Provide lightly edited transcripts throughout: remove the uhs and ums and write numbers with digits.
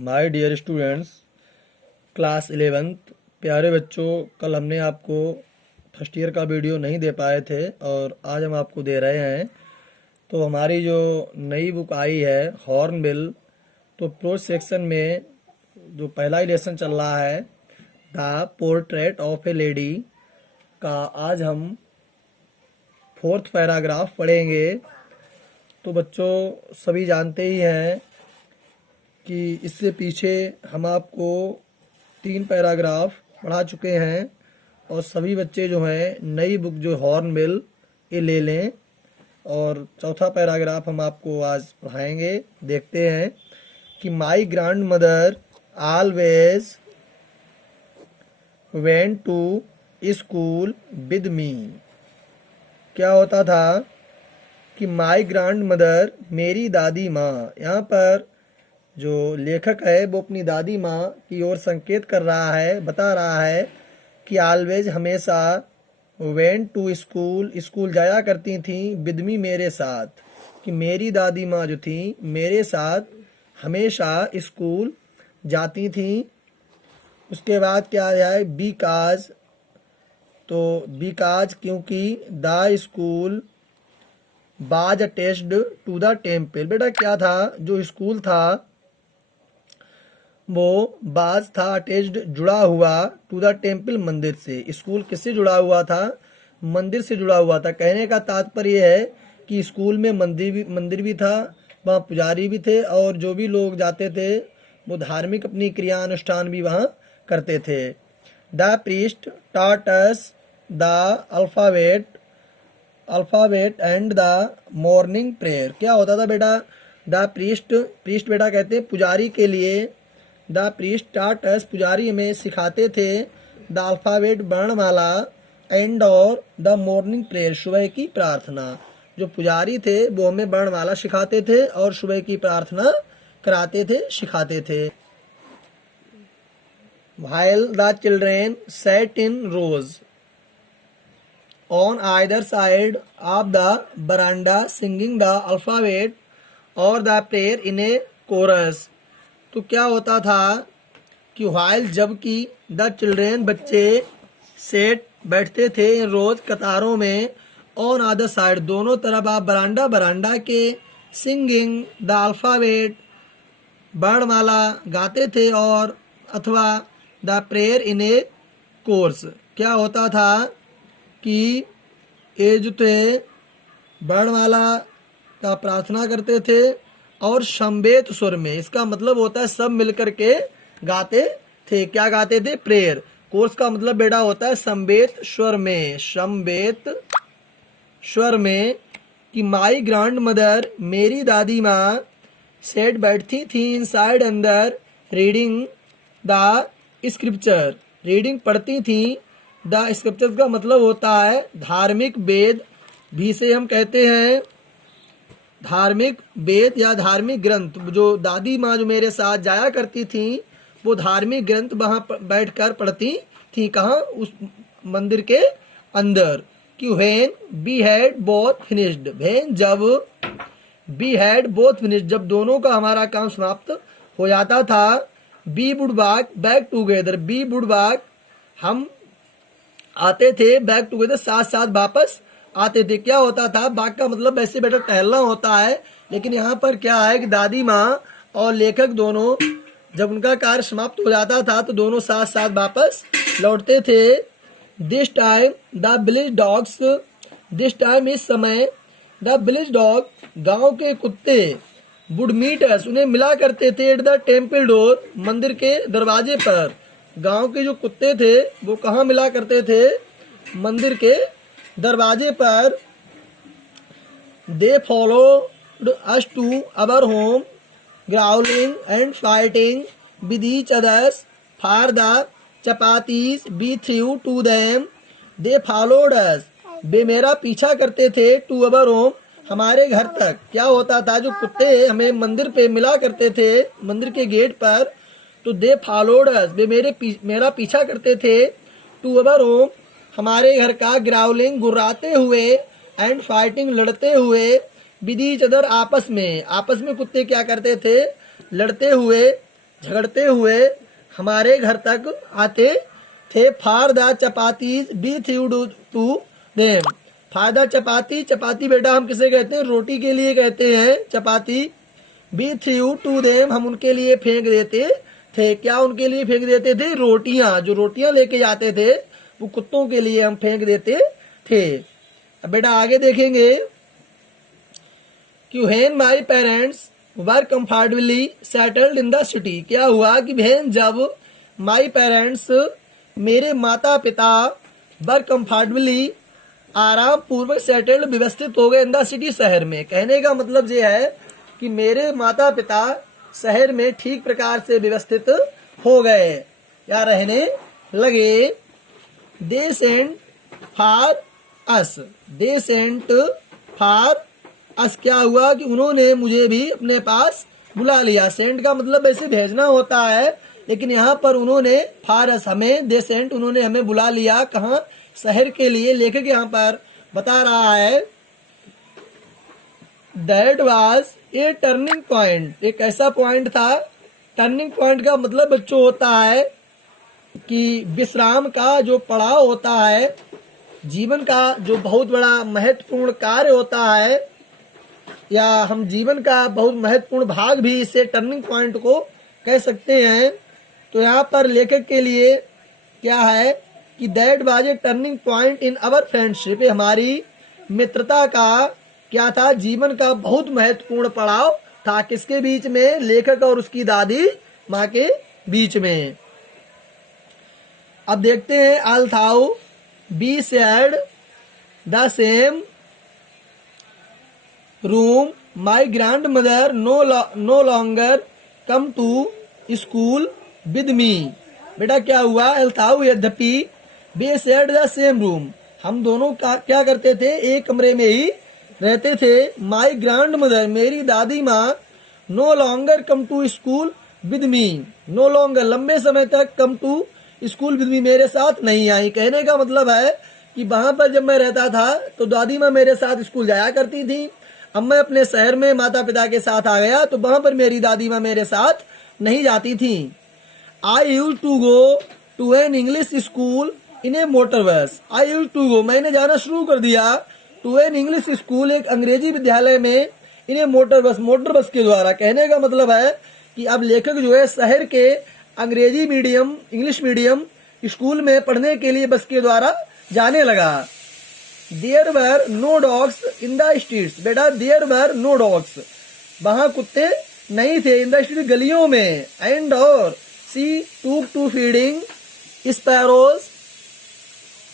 My dear students, class 11th प्यारे बच्चों, कल हमने आपको फर्स्ट ईयर का वीडियो नहीं दे पाए थे और आज हम आपको दे रहे हैं। तो हमारी जो नई बुक आई है हॉर्नबिल, तो प्रोज सेक्शन में जो पहला ही लेसन चल रहा है the portrait of A lady का आज हम 4th पैराग्राफ पढ़ेंगे। तो बच्चों सभी जानते ही हैं कि इससे पीछे हम आपको 3 पैराग्राफ पढ़ा चुके हैं और सभी बच्चे जो हैं नई बुक जो हॉर्नबिल ये ले लें और चौथा पैराग्राफ हम आपको आज पढ़ाएंगे। देखते हैं कि my grandmother always went to school with me. क्या होता था कि माई ग्रैंड मदर मेरी दादी माँ, यहाँ पर जो लेखक है वो अपनी दादी माँ की ओर संकेत कर रहा है, बता रहा है कि ऑलवेज हमेशा, वेंट टू स्कूल स्कूल जाया करती थी, विद मी मेरे साथ, कि मेरी दादी माँ जो थी मेरे साथ हमेशा स्कूल जाती थी। उसके बाद क्या है बिकाज, तो बिकाज क्योंकि द स्कूल बाज अटैच्ड टू द टेम्पल। बेटा क्या था, जो स्कूल था वो बाज था अटैच्ड जुड़ा हुआ, टू द टेम्पल मंदिर से। स्कूल किससे जुड़ा हुआ था? मंदिर से जुड़ा हुआ था। कहने का तात्पर्य है कि स्कूल में मंदिर भी था, वहाँ पुजारी भी थे और जो भी लोग जाते थे वो धार्मिक अपनी क्रिया अनुष्ठान भी वहाँ करते थे। The priest taught us the alphabet and the morning prayer. क्या होता था बेटा? द प्रीस्ट बेटा कहते हैं पुजारी के लिए। द प्रीस्ट टॉट अस पुजारी हमें सिखाते थे, द अल्फाबेट वर्णमाला, एंड और द मॉर्निंग प्रेयर सुबह की प्रार्थना। जो पुजारी थे वो हमें वर्णमाला सिखाते थे और सुबह की प्रार्थना कराते थे, सिखाते थे। While the children sat in rows on either side of the veranda singing the alphabet or the prayer in a chorus। तो क्या होता था कि while जबकि the children बच्चे सेट बैठते थे रोज कतारों में, on either side दोनों तरफ आप बरांडा के, singing the alphabet वर्णमाला गाते थे और अथवा the prayer in A course. क्या होता था कि ये जो थे वर्णमाला का प्रार्थना करते थे और समवेत स्वर में, इसका मतलब होता है सब मिलकर के गाते थे। क्या गाते थे? प्रेयर। कोर्स का मतलब बेटा होता है समवेत स्वर में, समवेत स्वर में। कि माई ग्रैंड मदर मेरी दादी माँ सेट बैठती थी इनसाइड अंदर, रीडिंग द स्क्रिप्चर रीडिंग पढ़ती थी। द स्क्रिप्चर का मतलब होता है धार्मिक वेद, भी से हम कहते हैं धार्मिक वेद या धार्मिक ग्रंथ। जो दादी माँ जो मेरे साथ जाया करती थी वो धार्मिक ग्रंथ वहाँ बैठकर पढ़ती थी। कहाँ? उस मंदिर के अंदर। कि when we had both finished, when जब, वी हैड बोथ फिनिश्ड जब दोनों का हमारा काम समाप्त हो जाता था, we would walk back together, we would walk हम आते थे, बैक टूगेदर साथ साथ वापस आते थे। क्या होता था? बाग का मतलब वैसे बेटा टहलना होता है, लेकिन यहाँ पर क्या है कि दादी माँ और लेखक दोनों जब उनका कार्य समाप्त हो जाता था तो दोनों साथ साथ वापस लौटते थे। This time the village dogs, this time इस समय, द विलेज डॉग गांव के कुत्ते, वुड मीट अस उन्हें मिला करते थे, एट द टेम्पल डोर मंदिर के दरवाजे पर। गांव के जो कुत्ते थे वो कहाँ मिला करते थे? मंदिर के दरवाजे पर। They followed us to our home growling and fighting with each others for the chapatis we threw to them. They followed us वे मेरा पीछा करते थे, टू अवर होम हमारे घर तक। क्या होता था? जो कुत्ते हमें मंदिर पे मिला करते थे मंदिर के गेट पर, तो दे फॉलोड अस वे मेरा पीछा करते थे, टू अवर होम हमारे घर का, ग्राउलिंग गुर्राते हुए, एंड फाइटिंग लड़ते हुए, विद ईच अदर आपस में कुत्ते क्या करते थे? लड़ते हुए। झगड़ते हुए हमारे घर तक आते थे। For the chapatis be through to them. फायदा चपाती, चपाती बेटा हम किसे कहते हैं? रोटी के लिए कहते हैं चपाती। बी थ्रू टू देम, हम उनके लिए फेंक देते थे। क्या उनके लिए फेंक देते थे? रोटियां। जो रोटियां लेके जाते थे वो कुत्तों के लिए हम फेंक देते थे। अब बेटा आगे देखेंगे कि when my parents were comfortably settled in the city. क्या हुआ कि बहन जब माय पेरेंट्स, मेरे माता पिता, वर कंफर्टेबली, आराम पूर्वक, सेटल्ड, व्यवस्थित हो गए, इन द सिटी, शहर में। कहने का मतलब ये है कि मेरे माता पिता शहर में ठीक प्रकार से व्यवस्थित हो गए या रहने लगे। They sent for us, they sent for us, क्या हुआ कि उन्होंने मुझे भी अपने पास बुला लिया। सेंट का मतलब ऐसे भेजना होता है, लेकिन यहाँ पर उन्होंने फॉर अस, हमें, दे सेंट, उन्होंने हमें बुला लिया। कहाँ? शहर के लिए। लेखक यहाँ पर बता रहा है that was a turning point, एक ऐसा पॉइंट था। टर्निंग पॉइंट का मतलब बच्चों होता है कि विश्राम का जो पड़ाव होता है, जीवन का जो बहुत बड़ा महत्वपूर्ण कार्य होता है, या हम जीवन का बहुत महत्वपूर्ण भाग भी इसे टर्निंग पॉइंट को कह सकते हैं। तो यहाँ पर लेखक के लिए क्या है कि that was a turning point in our friendship, हमारी मित्रता का क्या था? जीवन का बहुत महत्वपूर्ण पड़ाव था। किसके बीच में? लेखक और उसकी दादी माँ के बीच में। अब देखते हैं although we shared the same room, my grandmother no longer come to school with me. बेटा क्या हुआ? अल्थाउ यद्यपि we shared the same room, हम दोनों का क्या करते थे? एक कमरे में ही रहते थे। माई ग्रैंड मदर, मेरी दादी माँ, no longer come to school with me, no longer, लंबे समय तक, come to school with me, मेरे साथ नहीं आई। कहने का मतलब है कि वहां पर जब मैं रहता था तो दादी माँ मेरे साथ स्कूल जाया करती थी। अब मैं अपने शहर में माता पिता के साथ आ गया तो वहां पर मेरी दादी माँ मेरे साथ नहीं जाती थी। I used to go to an English school in a motor bus. I used to गो, मैंने जाना शुरू कर दिया, टू एन इंग्लिश स्कूल, एक अंग्रेजी विद्यालय में, इन ए मोटर बस, मोटर बस के द्वारा। कहने का मतलब है कि अब लेखक जो है शहर के अंग्रेजी मीडियम, इंग्लिश मीडियम स्कूल में पढ़ने के लिए बस के द्वारा जाने लगा। There were no dogs in the streets. बेटा देयर वर नो डॉग्स, वहां कुत्ते नहीं थे। इन द स्ट्रीट, गलियों में। एंड और she took to feeding sparrows,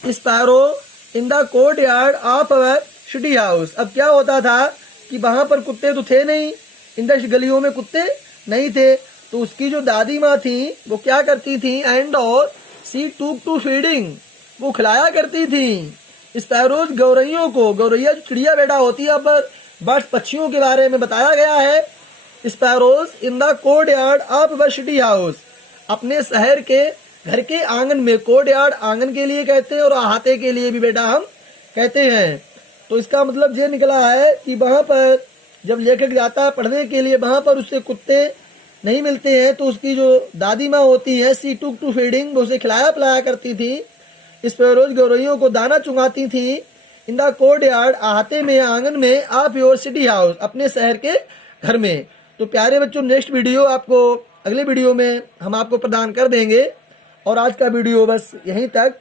sparrow in the courtyard of our city house. अब क्या होता था कि वहां पर कुत्ते तो थे नहीं, इन द गलियों में कुत्ते नहीं थे, तो उसकी जो दादी माँ थी वो क्या करती थी? एंड और सी टूक टू फीडिंग, वो खिलाया करती थी स्पैरोज, गौरैयों को। गौरैया जो चिड़िया बेटा होती है, पर बर्ड्स, पक्षियों के बारे में बताया गया है। Sparrows in the courtyard of our city house, अपने शहर के घर के आंगन में। कोर्ट यार्ड आंगन के लिए कहते हैं और अहाते के लिए भी बेटा हम कहते हैं। तो इसका मतलब ये निकला है कि वहां पर जब लेखक जाता है पढ़ने के लिए, वहां पर उससे कुत्ते नहीं मिलते हैं, तो उसकी जो दादी माँ होती है, सी टूक टू फीडिंग, वो उसे खिलाया पिलाया करती थी। स्पैरोज, गौरैयों को दाना चुंगाती थी। इन द कोर्ट यार्ड, अहाते में, आंगन में, ऑफ योर सिटी हाउस, अपने शहर के घर में। तो प्यारे बच्चों, नेक्स्ट वीडियो आपको, अगले वीडियो में हम आपको प्रदान कर देंगे। और आज का वीडियो बस यहीं तक।